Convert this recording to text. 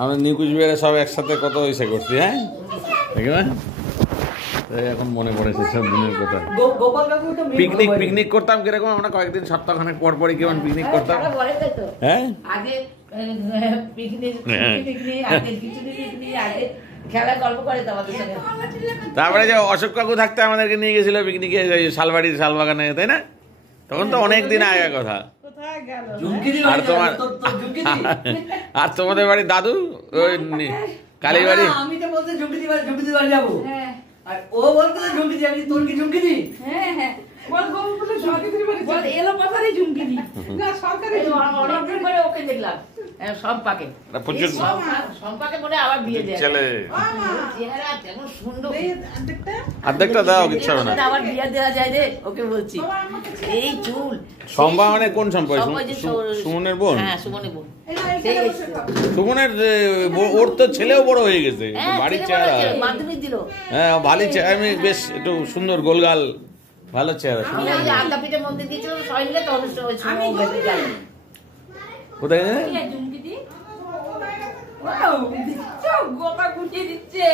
আমরা নিউ কুচবিহারে সব একসাথে কত হয়েছে করছি, হ্যাঁ দেখি না? এখন মনে পড়ে সেসব দিনের কথা। পিকনিক করতাম কিরকম আমরা, কয়েকদিন সপ্তাহখানেক পর পরই কেমন পিকনিক করতাম, হ্যাঁ তারপরে যে অশোক কাকু থাকতে আমাদেরকে নিয়ে গেছিল পিকনিকে শালবাড়ির শালবাগানে, তাই না? তখন তো অনেক দিন আগের কথা। আর তোমাদের বাড়ির দাদু ওই কালীবাড়ি, আমি তো বলতে ঝুঁকি দিবার যাবো, আর ও বলতে ঝুঁকি দিই, তোর কি ঝুঁকি দিই? হ্যাঁ হ্যাঁ এলো কথারই ঝুঁকি দিই না, সরকারি অনেকদিন পরে ওকে দেখলাম সব পাকে সম্পাকে বলে আবার বিয়ে দেয় চেহারা কেমন সুন্দর, অর্ধেকটা দাও কিচ্ছু হবে না, আবার বিয়ে দেওয়া যায় রে ওকে বলছি। এই চুল সম্পা মানে কোন সম্পা? সুমনের বোন? হ্যাঁ সুমনের বোন। সুমনের ওর তো ছেলেও বড় হয়ে গেছে, বাড়ির চেহারা মাধ্যমিক দিল, হ্যাঁ ভালো চেহারা, আমি বেশ একটু সুন্দর গোলগাল ভালো চেহারা। আদ্যাপীঠের মধ্যে দিয়েছিলাম সবাই মিলে, তো কোথায় ঝুমকি দি গোপা গুটিয়ে দিচ্ছে।